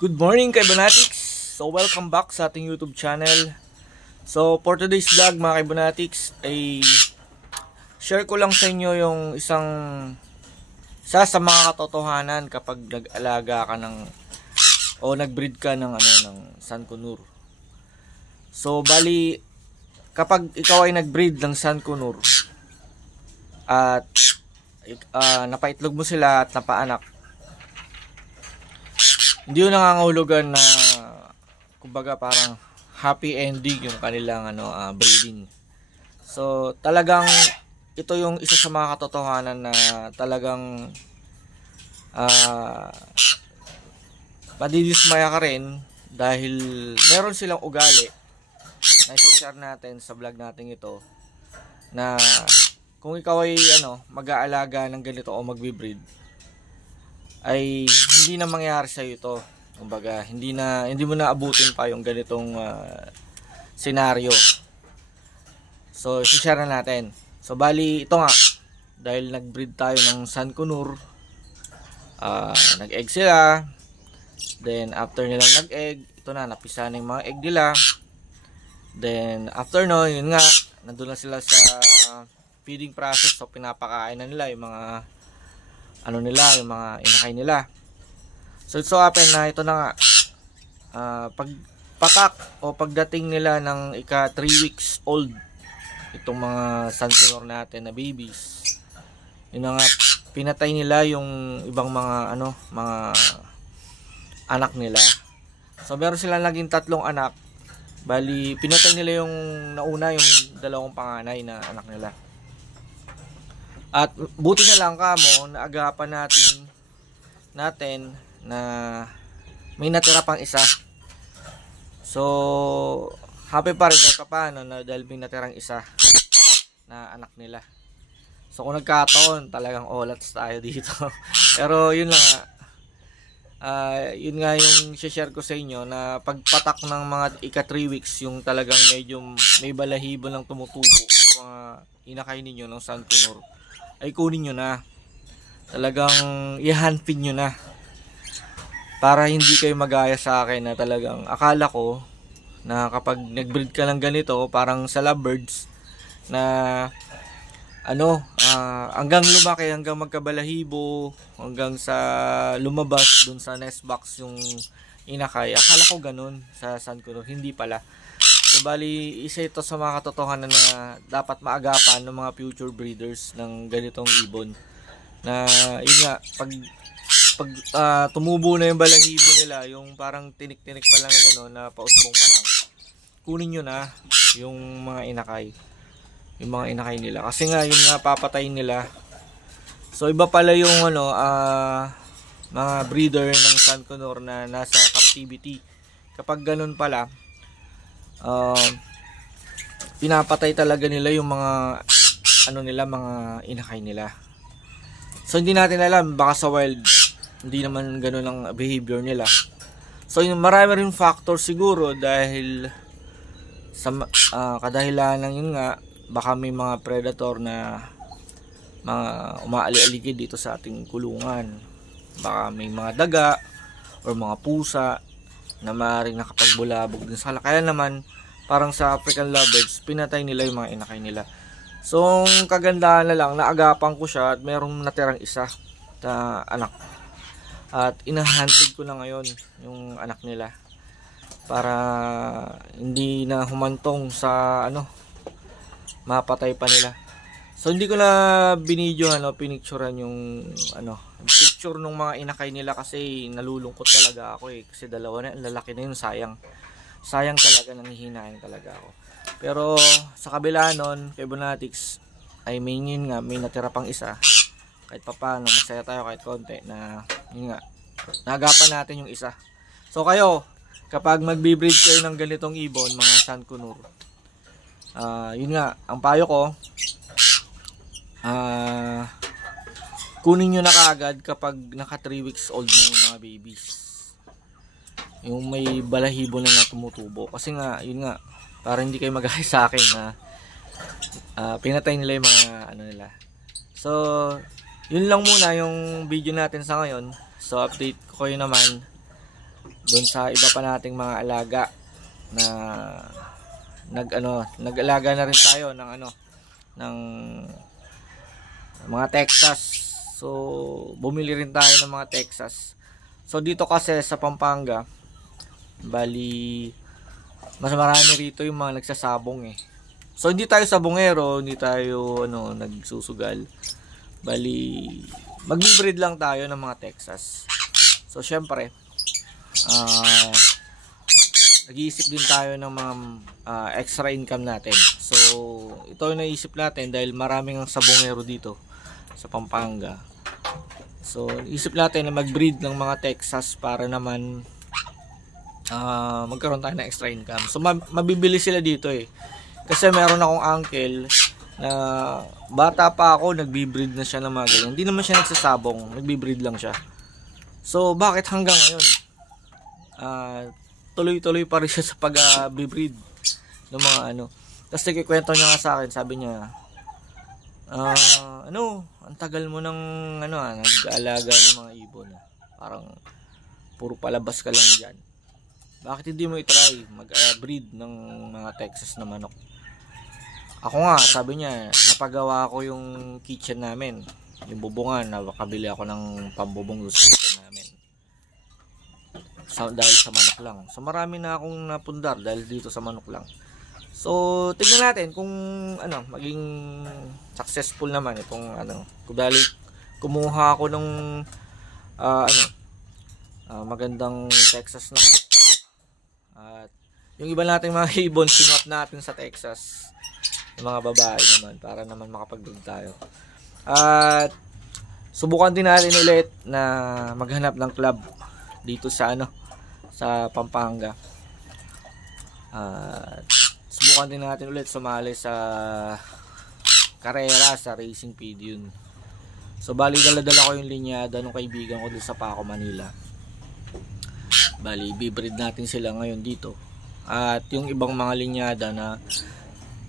Good morning Kaibonatics! So welcome back sa ating YouTube channel. So for today's vlog mga Kaibonatics ay share ko lang sa inyo yung isa sa mga katotohanan kapag nag-alaga ka ng o nag-breed ka ng San Conur. So bali kapag ikaw ay nag-breed ng San Conur at napaitlog mo sila at napaanak, hindi yun nangangahulugan na kumbaga parang happy ending yung kanilang breeding. So talagang ito yung isa sa mga katotohanan na talagang madidismaya ka rin dahil meron silang ugali na i-share natin sa vlog natin ito, na kung ikaw ay mag-aalaga ng ganito o magbe-breed ay hindi na mangyayari sa iyo ito. Kumbaga, hindi mo na abutin pa yung ganitong senaryo. So, i-share na natin. So, bali ito nga, dahil nag-breed tayo ng San Conur, nag-egg sila. Then, after nilang nag-egg, ito na, napisa na yung mga egg nila. Then, after no, yun nga, nandun na sila sa feeding process. So, pinapakain na nila yung mga yung mga inakay nila. So happen na ito na nga, pagpatak o pagdating nila ng ika 3 weeks old, itong mga San Conur natin na babies, yun na nga, pinatay nila yung ibang mga mga anak nila. So meron sila naging 3 anak. Bali pinatay nila yung nauna, yung 2 panganay na anak nila. At buti na lang kamo, naagapan natin na may natira pang isa. So happy pa rin paano na dahil may natirang isa na anak nila. So kung nagkataon, talagang olats tayo dito. Pero yun lang yun nga yung share ko sa inyo, na pagpatak ng mga ika 3 weeks, yung talagang medyo may balahibo ng tumutubo sa mga inakay ninyo ng San Conur, ay kunin nyo na. Talagang i-handfeed nyo na. Para hindi kayo magaya sa akin na talagang akala ko na kapag nag-breed ka ng ganito, parang sa lovebirds, na hanggang lumaki, hanggang magkabalahibo, hanggang sa lumabas dun sa nest box yung inakay. Akala ko ganun sa San Conur, hindi pala. So bali, isa ito sa mga katotohanan na dapat maagapan ng mga future breeders ng ganitong ibon. Na yun nga, pag tumubo na yung balahibo nila, yung parang tinik-tinik pa lang na pausbong pa lang, kunin nyo na yung mga inakay. Yung mga inakay nila. Kasi nga, yun nga, papatayin nila. So iba pala yung mga breeder ng San Conur na nasa captivity. Kapag ganun pala, pinapatay talaga nila yung mga mga inakay nila. So hindi natin alam, baka sa wild hindi naman ganoon ang behavior nila. So yung marami rin factor siguro, dahil sa kadahilanan yun nga, baka may mga predator na mga umaali-aligid dito sa ating kulungan. Baka may mga daga or mga pusa na maaaring nakapagbulabog din sa kaya naman parang sa African lovebirds, pinatay nila yung mga inakay nila. So kagandahan na lang, naagapan ko siya at merong natirang isa na anak, at inahanted ko na ngayon yung anak nila para hindi na humantong sa mapatay pa nila. So hindi ko na binidyohan o pinicturean yung picture ng mga inakay nila, kasi nalulungkot talaga ako kasi dalawa na, lalaki na yun, sayang talaga, nanghihinayan talaga ako. Pero sa kabila nun, Kaibonatics, I mean yun nga, may natira pang isa. Kahit papaano, masaya tayo kahit konti na yun nga, nagapan natin yung isa. So kayo, kapag magbe-breed kayo ng ganitong ibon, mga San Conur, yun nga, ang payo ko, kunin nyo na kaagad kapag naka 3 weeks old na yung mga babies, yung may balahibo na tumutubo. Kasi nga, yun nga, para hindi kayo magaya sa akin na pinatay nila yung mga nila. So yun lang muna yung video natin sa ngayon. So update ko kayo naman doon sa iba pa nating mga alaga na nag-alaga na rin tayo ng ng mga Texas. So bumili rin tayo ng mga Texas. So dito kasi sa Pampanga, bali mas marami rito yung mga nagsasabong eh. So hindi tayo sabongero, hindi tayo nagsusugal. Bali magbi-breed lang tayo ng mga Texas. So syempre nag-iisip din tayo ng mga extra income natin. So ito yung naisip natin dahil maraming sabongero dito sa Pampanga. So isip natin na mag-breed ng mga Texas para naman magkaroon tayo ng extra income. So mabibili sila dito eh. Kasi meron akong uncle na bata pa ako, nagbi-breed na siya ng mga ganyan. Hindi naman siya nagsasabong, nagbi-breed lang siya. So bakit hanggang ngayon tuloy-tuloy pa rin siya sa pag-breed ng mga Tapos nagkikwento niya nga sa akin, sabi niya, ang tagal mo ng nag-aalaga ng mga ibon. Parang puro palabas ka lang diyan. Bakit hindi mo i-try mag-breed ng mga Texas na manok? Ako nga, sabi niya, napagawa ko yung kitchen namin, yung bubungan, nakabili ako ng pambubong sa kitchen namin. Dahil sa manok lang. So marami na akong napundar dahil dito sa manok lang. So tingnan natin kung maging successful naman itong dahil kumuha ako ng magandang Texas na. At yung iba nating mga ibon sinwap natin sa Texas, yung mga babae naman, para naman makapag-breed tayo. At subukan din natin ulit na maghanap ng club dito sa sa Pampanga. At subukan din natin ulit sumali sa karera sa Racing Pidion. So bali dala-dala ko yung linyada ng kaibigan ko dito sa Paco, Manila. Bali bibreed natin sila ngayon dito. At yung ibang mga linyada na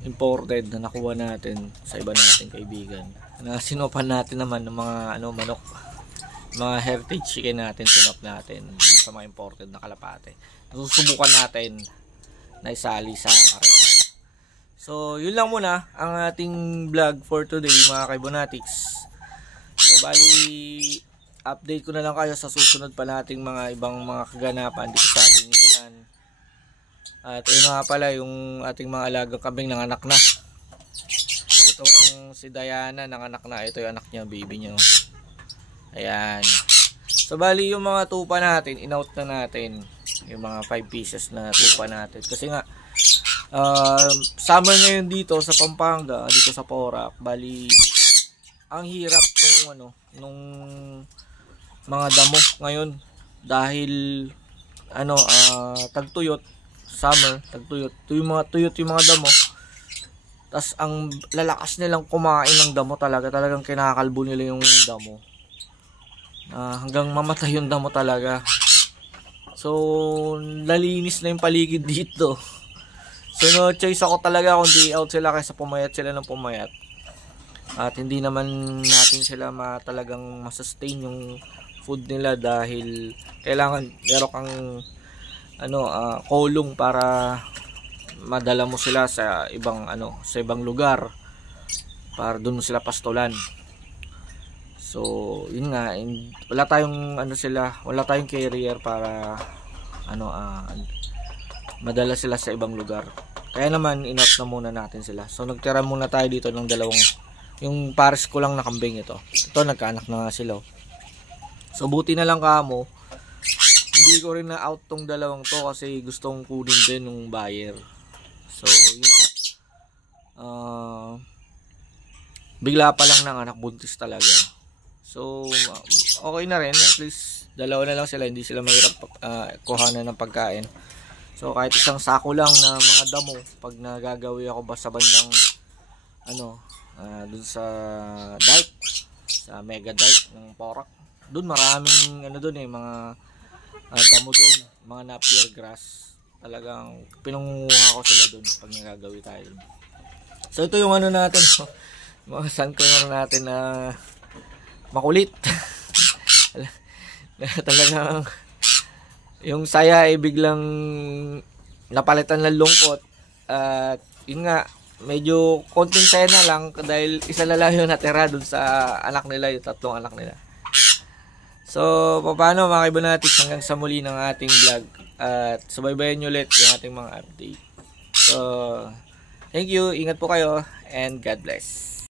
imported na nakuha natin sa iba nating kaibigan, na sinopan natin naman ng mga manok, mga heritage chicken natin, sinop natin sa mga imported na kalapate. Susubukan natin na isali sa karera. So yun lang muna ang ating vlog for today, mga Kaibonatics. So bali update ko na lang kayo sa susunod pa nating mga ibang mga kaganapan dito sa ating ikunan. At ayun nga pala, yung ating mga alagang kambing nanganak na. Itong si Diana nanganak na. Ito yung anak niya, baby niya. Ayan. So bali yung mga tupa natin, in-out na natin yung mga 5 pieces na tupa natin. Kasi nga summer ngayon dito sa Pampanga, dito sa Porac. Bali ang hirap nung mga damo ngayon dahil tagtuyot, summer, tagtuyot. Tuyot yung mga damo. Tas ang lalakas nilang kumain ng damo talagang kinakalbo nila yung damo. Hanggang mamatay yung damo talaga. So nalinis na yung paligid dito. So no choice ako talaga kundi out sila kaysa pumayat sila ng pumayat. At hindi naman natin sila talagang masustain yung food nila dahil kailangan meron kang kulong para madala mo sila sa ibang sa ibang lugar para doon mo sila pastulan. So yun nga, wala tayong wala tayong carrier para madala sila sa ibang lugar. Kaya naman in-out na muna natin sila. So nagtira muna tayo dito ng yung pares ko lang na kambing ito. Ito nagkaanak na nga sila. So buti na lang kamo, hindi ko rin na out tong dalawang to kasi gustong kunin din ng buyer. So yun nga, bigla pa lang ng anak, buntis talaga. So okay na rin, at least dalawa na lang sila, hindi sila mahirap kuhanan ng pagkain. So kahit isang sako lang na mga damo pag nagagawi ako ba sa bandang dun sa dike, sa mega dike ng Porac. Doon maraming mga damo doon, mga napier grass. Talagang pinunguha ko sila doon pag nagagawi tayo. So ito yung natin, mga sunflower natin na makulit. Talagang Yung saya ay biglang napalitan ng lungkot. At yun nga, medyo konting saya na lang dahil isa na lang yung natira dun sa anak nila, yung tatlong anak nila. So, paano mga kaibanatics, hanggang sa muli ng ating vlog. At subaybayan nyo ulit yung ating mga update. So, thank you, ingat po kayo, and God bless.